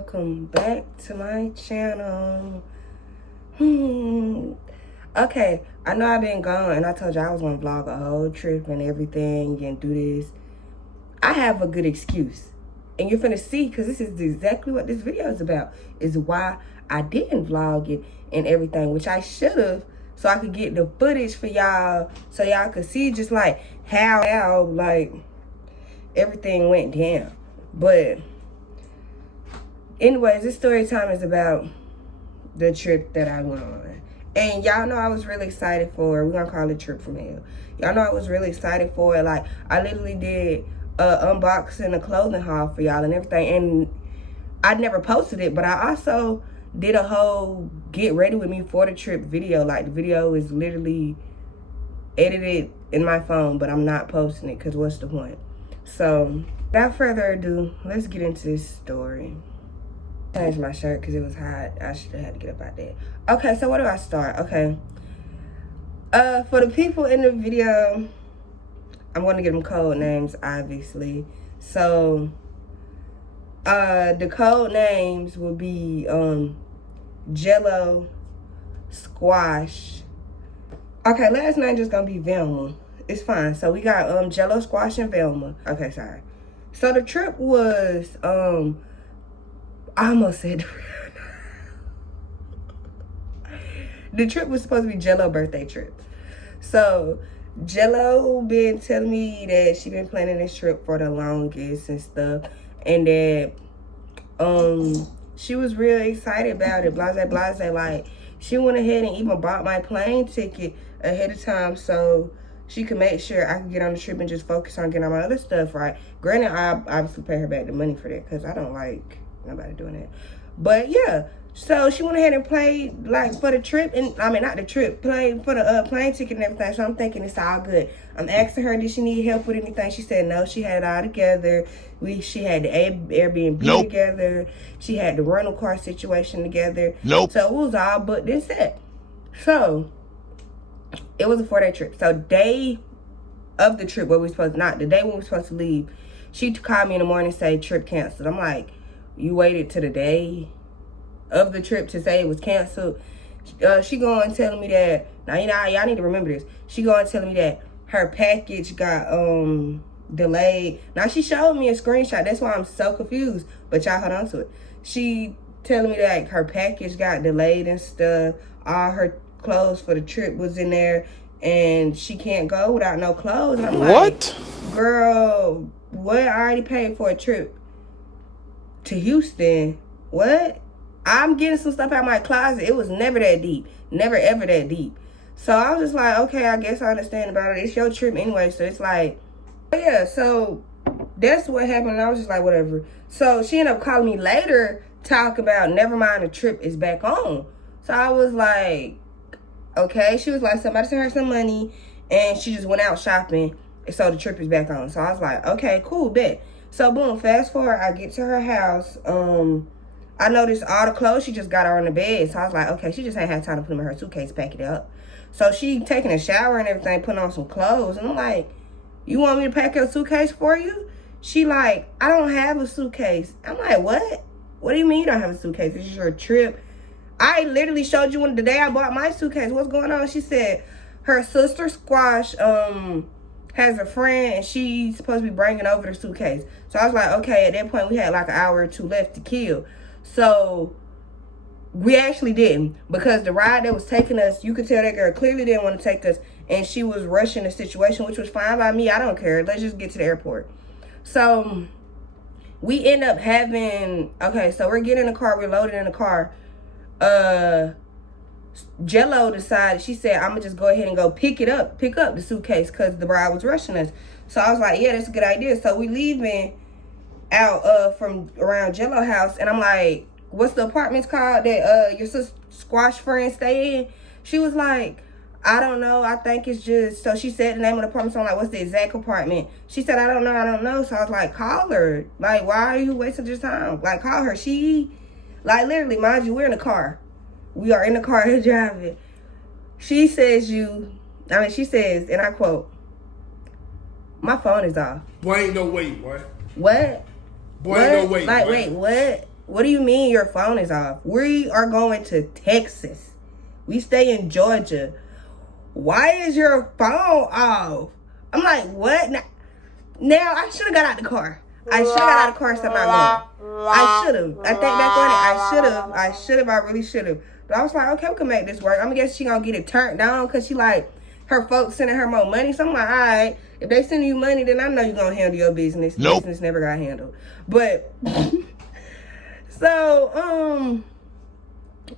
welcome back to my channel. Okay, I know I've been gone and I told you I was gonna vlog a whole trip and everything and do this. I have a good excuse and you're finna see, because this is exactly what this video is about, is why I didn't vlog it and everything, which I should have, so I could get the footage for y'all, so y'all could see just like how like everything went down. But anyways, this story time is about the trip that I went on. And y'all know I was really excited for it. We're gonna call it Trip from Hell. Y'all know I was really excited for it. Like, I literally did unboxing a clothing haul for y'all and everything. And I never posted it, but I also did a whole get ready with me for the trip video. Like, the video is literally edited in my phone, but I'm not posting it because what's the point? So, without further ado, let's get into this story. Changed my shirt because it was hot. I should have had to get up out there. Okay, so where do I start? Okay. For the people in the video, I'm going to give them code names, obviously. So, the code names will be Jello, Squash. Okay, last name just going to be Velma. It's fine. So, we got Jello, Squash, and Velma. Okay, sorry. So, the trip was, I almost said the trip was supposed to be Jello birthday trip. So Jello been telling me that she been planning this trip for the longest and stuff, and that she was real excited about it, blase. Like, she went ahead and even bought my plane ticket ahead of time so she could make sure I could get on the trip and just focus on getting all my other stuff right. Granted, I obviously pay her back the money for that because I don't like nobody doing that. But yeah, so she went ahead and played like for the trip, and I mean not the trip, played for the plane ticket and everything. So I'm thinking it's all good. I'm asking her, did she need help with anything? She said no, she had it all together. She had the Airbnb together. She had the rental car situation together. So it was all but this set. So it was a 4-day trip. So day of the trip, where we supposed not the day when we were supposed to leave, she called me in the morning and say trip canceled. I'm like, you waited to the day of the trip to say it was canceled? She going telling me that, now you know, y'all need to remember this. She going telling me that her package got delayed. Now she showed me a screenshot. That's why I'm so confused. But y'all hold on to it. She telling me that like, her package got delayed and stuff. All her clothes for the trip was in there, and she can't go without no clothes. And I'm like, girl, what? I already paid for a trip to Houston. What? I'm getting some stuff out of my closet. It was never that deep. Never ever that deep. So I was just like, okay, I guess I understand about it. It's your trip anyway. So it's like, yeah, so that's what happened. And I was just like, whatever. So she ended up calling me later, talk about, never mind, the trip is back on. So I was like, okay. She was like, somebody sent her some money and she just went out shopping, so the trip is back on. So I was like, okay, cool, bet. So boom, fast forward, I get to her house. I noticed all the clothes she just got her on the bed. So I was like, okay, she just ain't had time to put them in her suitcase, pack it up. So she taking a shower and everything, putting on some clothes. And I'm like, you want me to pack your suitcase for you? She like, I don't have a suitcase. I'm like, what? What do you mean you don't have a suitcase? This is your trip. I literally showed you the day I bought my suitcase. What's going on? She said her sister Squash has a friend and she's supposed to be bringing over the suitcase. So I was like, okay, at that point we had like an hour or two left to kill. So we actually didn't, because the ride that was taking us, you could tell that girl clearly didn't want to take us, and she was rushing the situation, which was fine by me. I don't care. Let's just get to the airport. So we end up having, okay, so we're getting in the car, we're loaded in the car. Jello decided, she said, I'm gonna just go ahead and go pick up the suitcase because the ride was rushing us. So I was like, yeah, that's a good idea. So we leaving out from around Jello house, and I'm like, what's the apartments called that your sister Squash friend stay in? She was like, I don't know, I think it's just, so she said the name of the apartment. So I'm like, what's the exact apartment? She said, I don't know. So I was like, call her. Like, why are you wasting your time? Like, call her. She, like, literally, mind you, we're in the car. We are in the car driving. She says, she says, and I quote, my phone is off. Boy, ain't no way, boy. What? Boy, ain't no way. Like, boy. wait, what? What do you mean your phone is off? We are going to Texas. We stay in Georgia. Why is your phone off? I'm like, what? Now I should have got out the car. I should have got out of the car and said, I'm not going. I should have. I think back on it. I should have. I really should have. But I was like, okay, we can make this work. I'm gonna guess she gonna get it turned down because she like, her folks sending her more money. So I'm like, all right, if they send you money, then I know you're gonna handle your business. Nope. Business never got handled. But, so,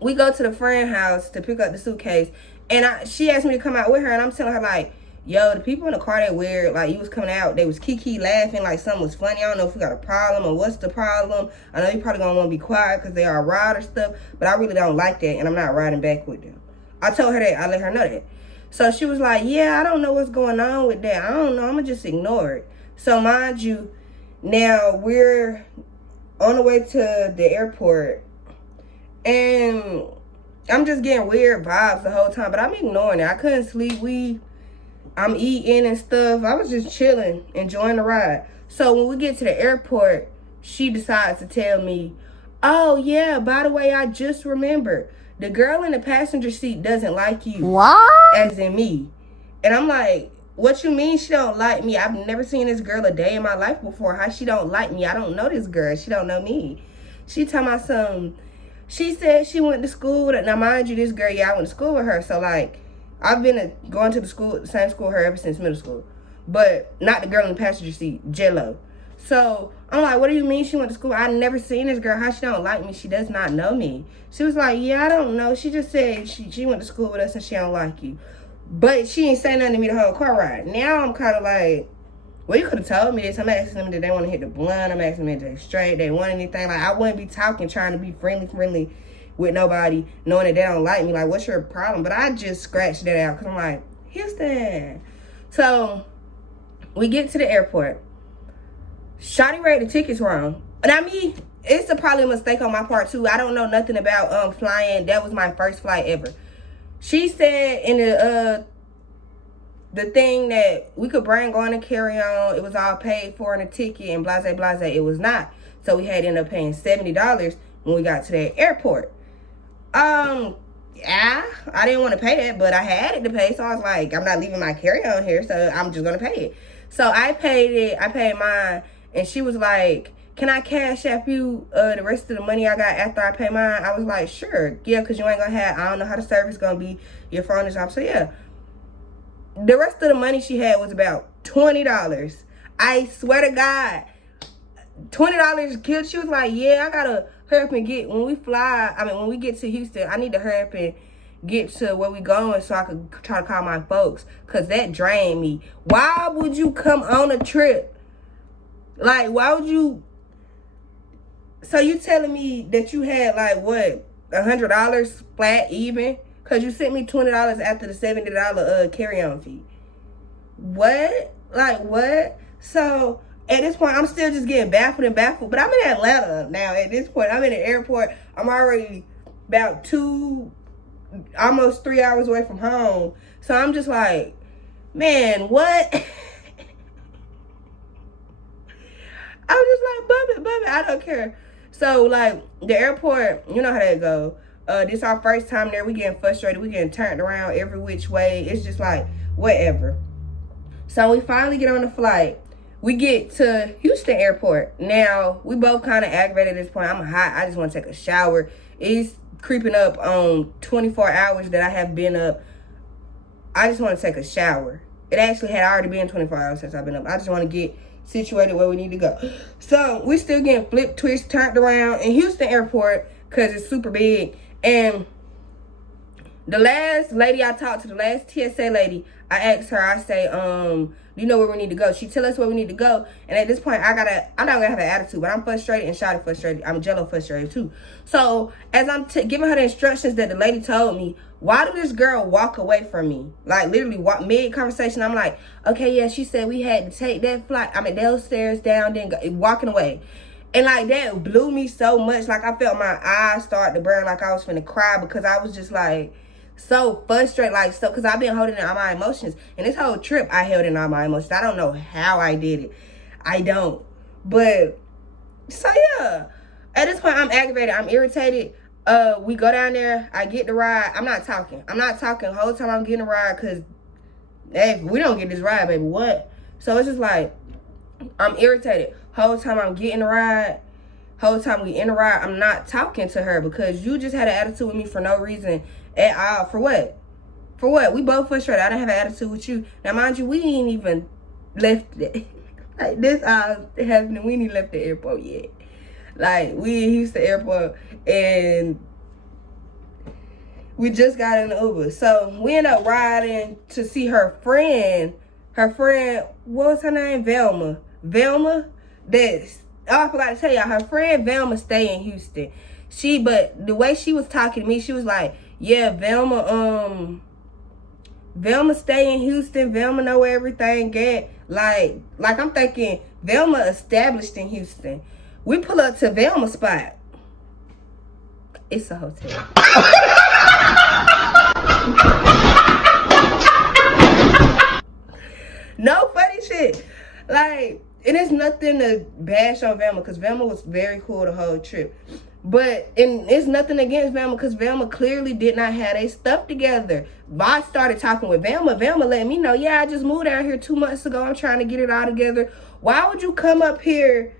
we go to the friend house to pick up the suitcase. And she asked me to come out with her. And I'm telling her, like, yo, the people in the car, they weird. Like, you was coming out, they was kiki laughing like something was funny. I don't know if we got a problem or what's the problem. I know you probably gonna want to be quiet because they are ride or stuff. But I really don't like that. And I'm not riding back with them. I told her that. I let her know that. So she was like, yeah, I don't know what's going on with that. I don't know. I'm going to just ignore it. So mind you, now we're on the way to the airport. And I'm just getting weird vibes the whole time. But I'm ignoring it. I couldn't sleep. I'm eating and stuff. I was just chilling, enjoying the ride. So when we get to the airport, she decides to tell me, oh, yeah, by the way, I just remembered. The girl in the passenger seat doesn't like you. What? As in me. And I'm like, what you mean she don't like me? I've never seen this girl a day in my life before. How she don't like me? I don't know this girl. She don't know me. She tell me something. She said she went to school with her. Now, mind you, this girl, yeah, I went to school with her. So, like, I've been going to the same school with her ever since middle school. But not the girl in the passenger seat, Jello. So, I'm like, what do you mean she went to school? I never seen this girl. How she don't like me? She does not know me. She was like, yeah, I don't know. She just said she went to school with us and she don't like you. But she ain't say nothing to me the whole car ride. Now I'm kind of like, well, you could have told me this. I'm asking them, did they want to hit the blunt? I'm asking them if they straight. They want anything. Like, I wouldn't be talking, trying to be friendly with nobody, knowing that they don't like me. Like, what's your problem? But I just scratched that out because I'm like, Houston. So, we get to the airport. Shawty rated the tickets wrong. And I mean, it's probably a mistake on my part too. I don't know nothing about flying. That was my first flight ever. She said in the thing that we could bring on and carry on. It was all paid for in a ticket and blase blase. It was not. So we had to end up paying $70 when we got to the airport. Yeah, I didn't want to pay that, but I had it to pay. So I was like, I'm not leaving my carry-on here, so I'm just gonna pay it. So I paid it. I paid mine. And she was like, can I cash app you the rest of the money I got after I pay mine? I was like, sure. Yeah, because you ain't going to have, I don't know how the service going to be. Your phone is off. So, yeah. The rest of the money she had was about $20. I swear to God, $20 killed. She was like, yeah, I got to hurry up and get, when we get to Houston, I need to hurry up and get to where we going so I could try to call my folks. Because that drained me. Why would you come on a trip? Like, why would you? So you telling me that you had like what, $100 flat even? Cause you sent me $20 after the $70 carry-on fee. What? Like what? So at this point, I'm still just getting baffled. But I'm in Atlanta now. At this point, I'm in the airport. I'm already about almost 3 hours away from home. So I'm just like, man, what? I was just like, bump it, I don't care. So, like, the airport, you know how that go. This our first time there. We getting frustrated. We getting turned around every which way. It's just like, whatever. So, we finally get on the flight. We get to Houston Airport. Now, we both kind of aggravated at this point. I'm hot. I just want to take a shower. It's creeping up on 24 hours that I have been up. I just want to take a shower. It actually had already been 24 hours since I've been up. I just want to get situated where we need to go. So we still getting flipped, twist, turned around in Houston Airport because it's super big. And the last lady I talked to, the last TSA lady, I asked her, I say, do you know where we need to go? She tell us where we need to go. And at this point, I'm not gonna have an attitude, but I'm frustrated and Shawty frustrated. I'm Jello frustrated too. So as I'm giving her the instructions that the lady told me, why did this girl walk away from me? Like literally mid-conversation, I'm like, okay, yeah, she said we had to take that flight. I mean, those stairs down, then walking away. And like that blew me so much. Like I felt my eyes start to burn like I was finna cry because I was just like so frustrated. Like, so, because I've been holding in all my emotions. And this whole trip, I held in all my emotions. I don't know how I did it. I don't. But, so yeah. At this point, I'm aggravated. I'm irritated. We go down there. I get the ride. I'm not talking. The whole time I'm getting a ride because, hey, we don't get this ride, baby. What? So it's just like, I'm irritated. Whole time I'm getting the ride. Whole time we in the ride, I'm not talking to her because you just had an attitude with me for no reason at all. For what? For what? We both frustrated. I didn't have an attitude with you. Now, mind you, we ain't even left it. Like, this all happening. We ain't even left the airport yet. Like, we in Houston airport and we just got in the Uber. So we end up riding to see her friend. Her friend, what was her name? Velma. I forgot to tell y'all, her friend Velma stay in Houston. But the way she was talking to me, she was like, yeah, Velma stay in Houston. Velma know where everything at. Like I'm thinking Velma established in Houston. We pull up to Velma's spot. It's a hotel. No funny shit. Like, and it's nothing to bash on Velma because Velma was very cool the whole trip. And it's nothing against Velma because Velma clearly did not have their stuff together. I started talking with Velma. Velma let me know, yeah, I just moved out here 2 months ago. I'm trying to get it all together. Why would you come up here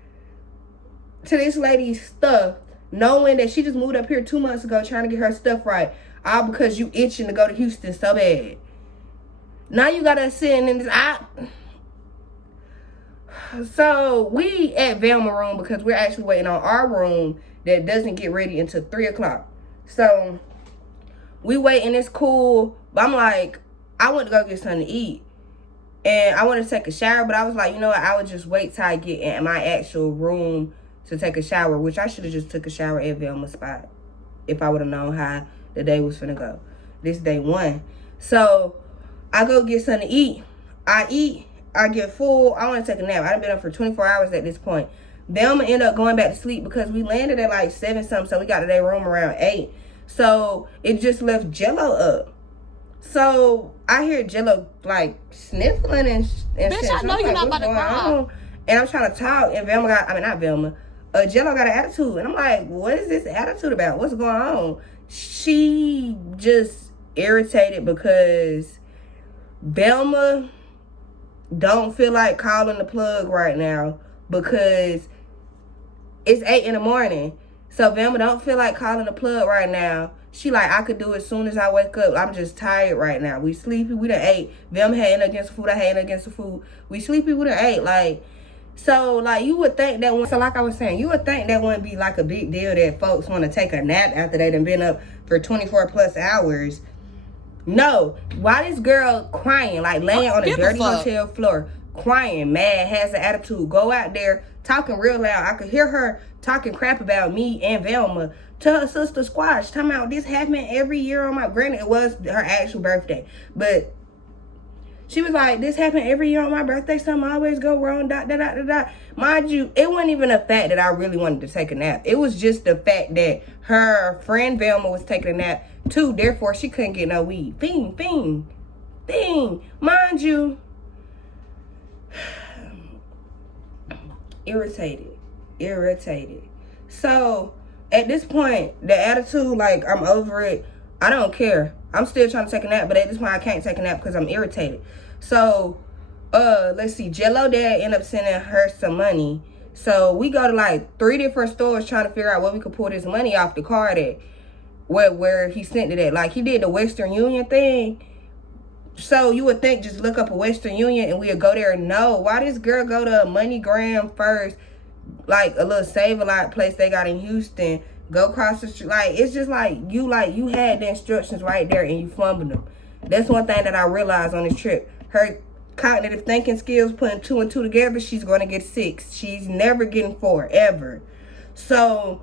to this lady's stuff knowing that she just moved up here 2 months ago trying to get her stuff right? All because you itching to go to Houston so bad. Now you got to sit in this... So we at Velma room because we're actually waiting on our room that doesn't get ready until 3 o'clock. So we waiting, it's cool. But I'm like, I went to go get something to eat. And I want to take a shower, but I was like, you know what? I would just wait till I get in my actual room to take a shower, which I should have just took a shower at Velma's spot if I would have known how the day was finna go. This day one. So I go get something to eat. I eat. I get full. I want to take a nap. I've been up for 24 hours at this point. Velma ended up going back to sleep because we landed at like 7 something. So we got to their room around 8. So it just left Jello up. So I hear Jello like sniffling and bitch, shit. I know you're not about to cry. And I'm trying to talk. And Velma not Velma. Jello got an attitude. And I'm like, what is this attitude about? What's going on? She just irritated because Velma don't feel like calling the plug right now because it's 8 in the morning. So Velma don't feel like calling the plug right now. She like, I could do it as soon as I wake up. I'm just tired right now. We sleepy. We done ate. Velma had nothing against the food. I had nothing against the food. We sleepy. We done ate. Like, so like you would think that so like I was saying, you would think that wouldn't be like a big deal that folks want to take a nap after they done been up for 24 plus hours. No, why this girl crying, like laying on a dirty hotel floor, crying, mad, has an attitude, go out there talking real loud. I could hear her talking crap about me and Velma to her sister Squash, talking about this happening every year on my, granted it was her actual birthday, but she was like, this happened every year on my birthday, something always go wrong, ... Mind you, it wasn't even a fact that I really wanted to take a nap. It was just the fact that her friend Velma was taking a nap too, therefore she couldn't get no weed. Bing. Mind you, irritated. So at this point, the attitude, like, I'm over it. I don't care. I'm still trying to take a nap, but at this point I can't take a nap because I'm irritated. So let's see, Jello dad ended up sending her some money. So we go to like 3 different stores trying to figure out where we could pull this money off the card at, where he sent it at. Like, he did the Western Union thing. So you would think just look up a Western Union and we'll go there. No, why this girl go to a MoneyGram first, like a little Save-A-Lot place they got in Houston, go across the street? Like, it's just like you had the instructions right there and you fumbled them. That's one thing that I realized on this trip. Her cognitive thinking skills, putting 2 and 2 together, she's going to get 6. She's never getting 4, ever. So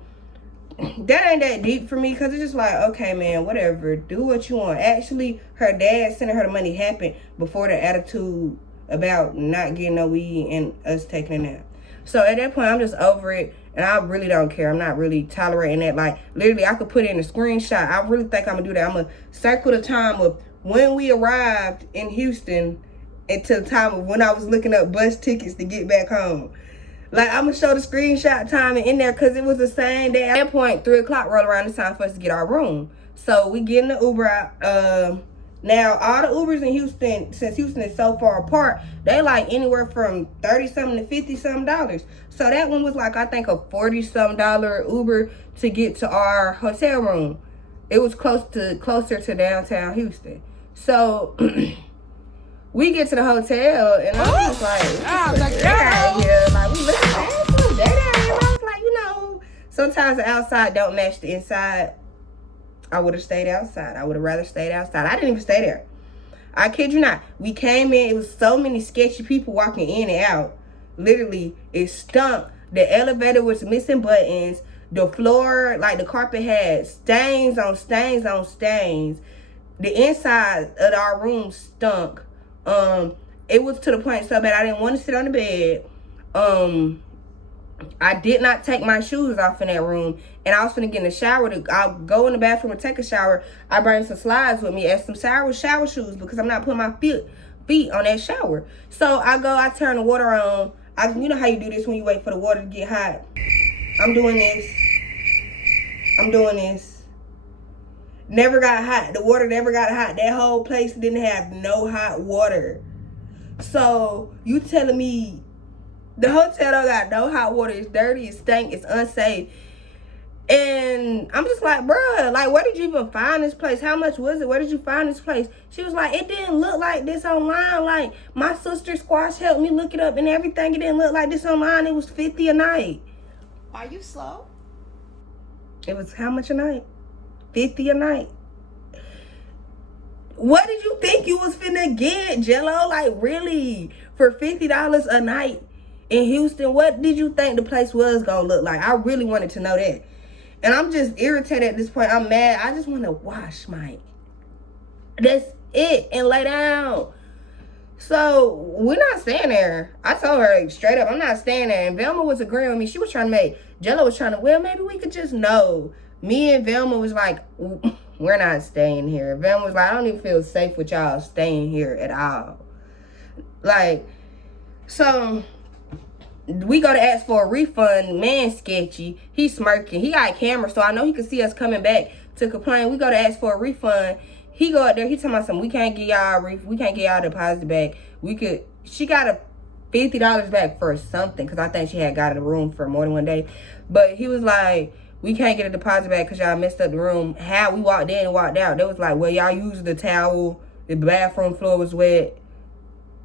that ain't that deep for me because it's just like, okay, man, whatever. Do what you want. Actually, her dad sending her the money happened before the attitude about not getting no weed and us taking a nap. So at that point, I'm just over it. And I really don't care. I'm not really tolerating that. Like, literally, I could put in a screenshot. I really think I'm going to do that. I'm going to circle the time of when we arrived in Houston until the time of when I was looking up bus tickets to get back home. Like, I'm going to show the screenshot timing in there because it was the same day. At that point, 3 o'clock rolled around. It's time for us to get our room. So, we get in the Uber out. Now, all the Ubers in Houston, since Houston is so far apart, they like anywhere from $30-something to $50-something. So, that one was like, I think, a $40-something Uber to get to our hotel room. It was closer to downtown Houston. So, we get to the hotel, and I was like, we looking at the daytime. I was like, you know, sometimes the outside don't match the inside. I would have stayed outside. I would have rather stayed outside. I didn't even stay there. I kid you not. We came in. It was so many sketchy people walking in and out. Literally, it stunk. The elevator was missing buttons. The floor, like the carpet had stains on stains on stains. The inside of our room stunk. It was to the point so bad I didn't want to sit on the bed. I did not take my shoes off in that room, and I was finna get in the shower. I'll go in the bathroom and take a shower. I bring some slides with me and some shower shoes because I'm not putting my feet on that shower. So I turn the water on. You know how you do this when you wait for the water to get hot. I'm doing this. Never got hot. The water never got hot. That whole place didn't have no hot water. So you telling me the hotel don't got no hot water? It's dirty, it's stank, it's unsafe. And I'm just like, bruh, like, where did you even find this place? How much was it? Where did you find this place? She was like, it didn't look like this online. Like, my sister Squash helped me look it up and everything. It didn't look like this online. It was $50 a night. Are you slow? It was how much a night? $50 a night. What did you think you was finna get, Jello? Like, really? For $50 a night in Houston, what did you think the place was gonna look like? I really wanted to know that. And I'm just irritated at this point. I'm mad. I just want to wash my... That's it. And lay down. So, we're not staying there. I told her straight up, I'm not staying there. And Velma was agreeing with me. She was trying to make... Jello was trying to, well, maybe we could just know. Me and Velma was like, we're not staying here. Velma was like, I don't even feel safe with y'all staying here at all. Like, so... we go to ask for a refund. Man, sketchy. He's smirking. He got a camera, so I know he could see us coming back to complain. We go to ask for a refund. He go out there. He talking about something. We can't get y'all deposit back. She got a $50 back for something because I think she had got in the room for more than one day. But he was like, we can't get a deposit back because y'all messed up the room. How we walked in and walked out. They was like, well, y'all used the towel. The bathroom floor was wet.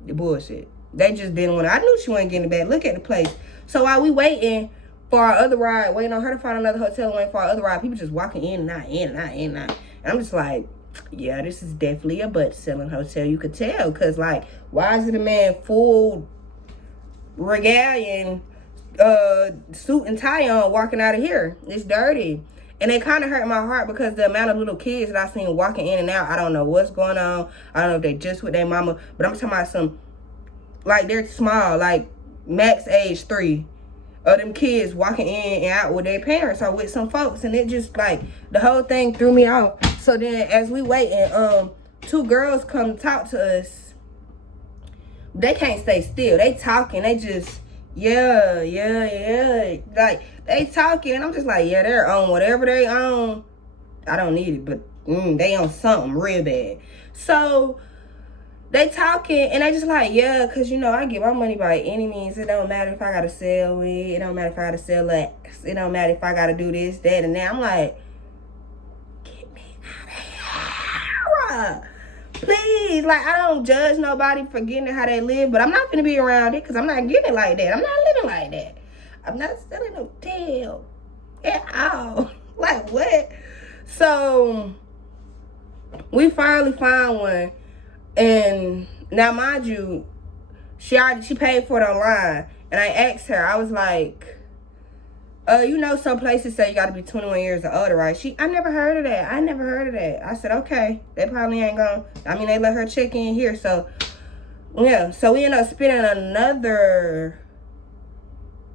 The bullshit. They just didn't want to. I knew she wasn't getting it back. Look at the place. So while we waiting for our other ride, waiting on her to find another hotel, waiting for our other ride, people just walking in and out, in and out, in and out. And I'm just like, yeah, this is definitely a butt-selling hotel. You could tell. Because, like, why is it a man full regalia, suit and tie on walking out of here? It's dirty. And it kind of hurt my heart because the amount of little kids that I seen walking in and out, I don't know what's going on. I don't know if they just with their mama. But I'm talking about some... like, they're small, like, max age 3 of them kids walking in and out with their parents or with some folks. And it just, like, the whole thing threw me off. So then, as we waiting, 2 girls come talk to us. They can't stay still. They talking. They just, yeah. Like, they talking. And I'm just like, yeah, they're on whatever they on. I don't need it, but they on something real bad. So... they talking, and they just like, yeah, because, you know, I get my money by any means. It don't matter if I got to sell weed. It don't matter if I got to sell X. It don't matter if I got to do this, that, and that. I'm like, get me out of here. Please. Like, I don't judge nobody for getting it how they live, but I'm not going to be around it because I'm not getting it like that. I'm not living like that. I'm not selling no tail at all. Like, what? So, we finally found one. And now, mind you, she paid for it online. And I asked her, I was like, you know, some places say you got to be 21 years or older, right? I never heard of that. I said, okay, they probably ain't going to, I mean, they let her check in here. So, yeah. So, we ended up spending another,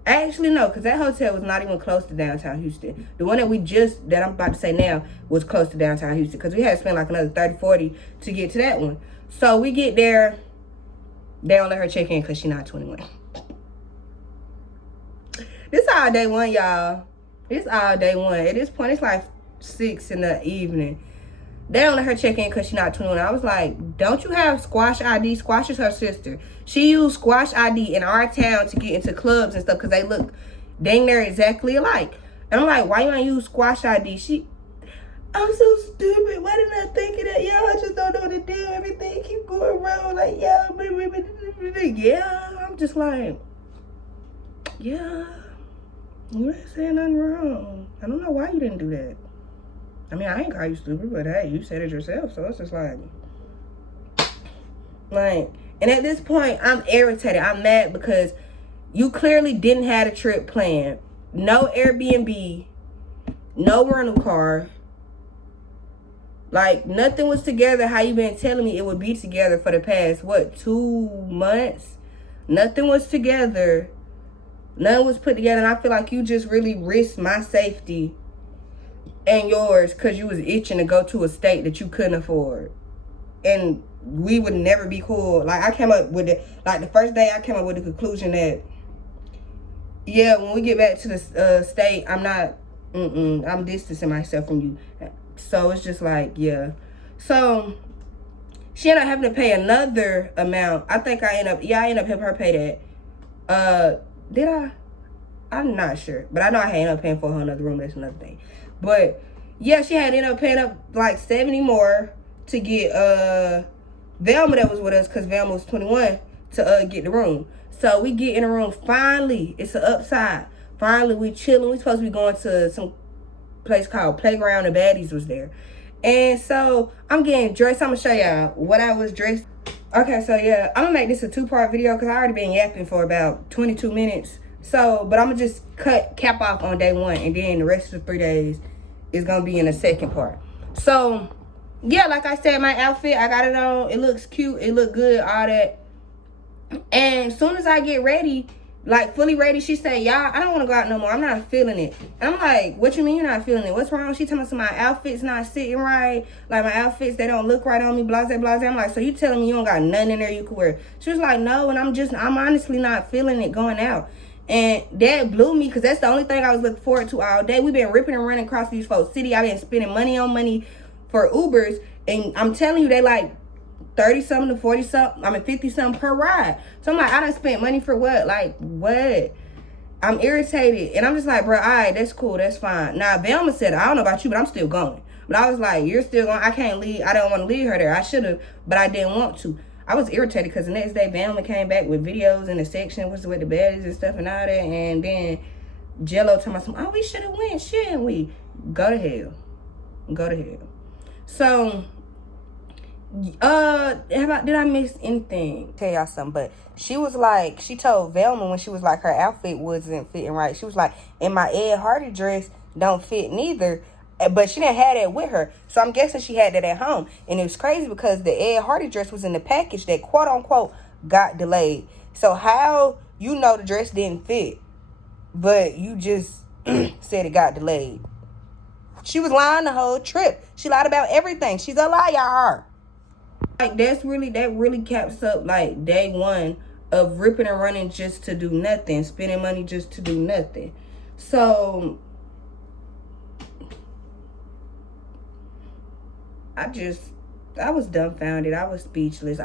actually, no, because that hotel was not even close to downtown Houston. The one that I'm about to say now was close to downtown Houston because we had to spend like another $30, $40 to get to that one. So we get there, they don't let her check in because she's not 21. This all day one, y'all. It's all day one. At this point, it's like 6 in the evening. They don't let her check in because she's not 21. I was like, don't you have Squash ID? Squash is her sister. She used Squash ID in our town to get into clubs and stuff because they look dang near exactly alike. And I'm like, why you ain't use Squash ID? I'm so stupid. Why didn't I think of that? Yo, I just don't know what to do. Everything keep going wrong. Like, yeah, I'm just like, yeah, you ain't saying nothing wrong. I don't know why you didn't do that. I mean, I ain't call you stupid, but hey, you said it yourself, so it's just like, and at this point, I'm irritated. I'm mad because you clearly didn't have a trip planned. No Airbnb, no rental car. Like, nothing was together how you been telling me it would be together for the past, 2 months? Nothing was together. Nothing was put together, and I feel like you just really risked my safety and yours because you was itching to go to a state that you couldn't afford. And we would never be cool. Like, I came up with the first day I came up with the conclusion that, yeah, when we get back to the state, I'm distancing myself from you. So it's just like, yeah. So she ended up having to pay another amount. I think I ended up having her pay that. Did I? I'm not sure. But I know I had ended up paying for her another room. That's another thing. But yeah, she had ended up paying up like 70 more to get Velma that was with us, because Velma was 21, to get the room. So we get in the room. Finally, it's the upside. Finally, we chilling. We supposed to be going to some place called Playground. The baddies was there. And so I'm getting dressed. I'm gonna show y'all what I was dressed. Okay, so yeah, I'm gonna make this a 2-part video because I already been yapping for about 22 minutes. So, but I'm gonna just cap off on day 1, and then the rest of the 3 days is gonna be in the second part. So yeah, like I said, my outfit, I got it on. It looks cute. It look good, all that. And as soon as I get ready, like fully ready, she said, y'all, I don't want to go out no more. I'm not feeling it. And I'm like, what you mean you're not feeling it? What's wrong? She telling me my outfits not sitting right. Like my outfits, they don't look right on me, blase, blase. I'm like, so you telling me you don't got nothing in there you could wear? She was like, no, and I'm honestly not feeling it going out. And that blew me because that's the only thing I was looking forward to all day. We've been ripping and running across these folks' city. I've been spending money on money for Ubers. And I'm telling you, they like 30-something to 40-something, 50-something per ride. So I'm like, I done spent money for what? Like, what? I'm irritated. And I'm just like, bro, all right, that's cool. That's fine. Now, Velma said, I don't know about you, but I'm still going. But I was like, you're still going. I can't leave. I don't want to leave her there. I should have, but I didn't want to. I was irritated because the next day, Velma came back with videos in the section with the baddies and stuff and all that. And then Jello told me, oh, we should have went, shouldn't we? Go to hell. Go to hell. So, did I miss anything? Tell y'all something, but she was like, she told Velma when she was like her outfit wasn't fitting right. She was like, and my Ed Hardy dress don't fit neither. But she didn't have that with her. So I'm guessing she had that at home. And it was crazy because the Ed Hardy dress was in the package that quote unquote got delayed. So how you know the dress didn't fit, but you just said it got delayed? She was lying the whole trip. She lied about everything. She's a liar. Like, that really caps up like day 1 of ripping and running just to do nothing, spending money just to do nothing. So I was dumbfounded. I was speechless.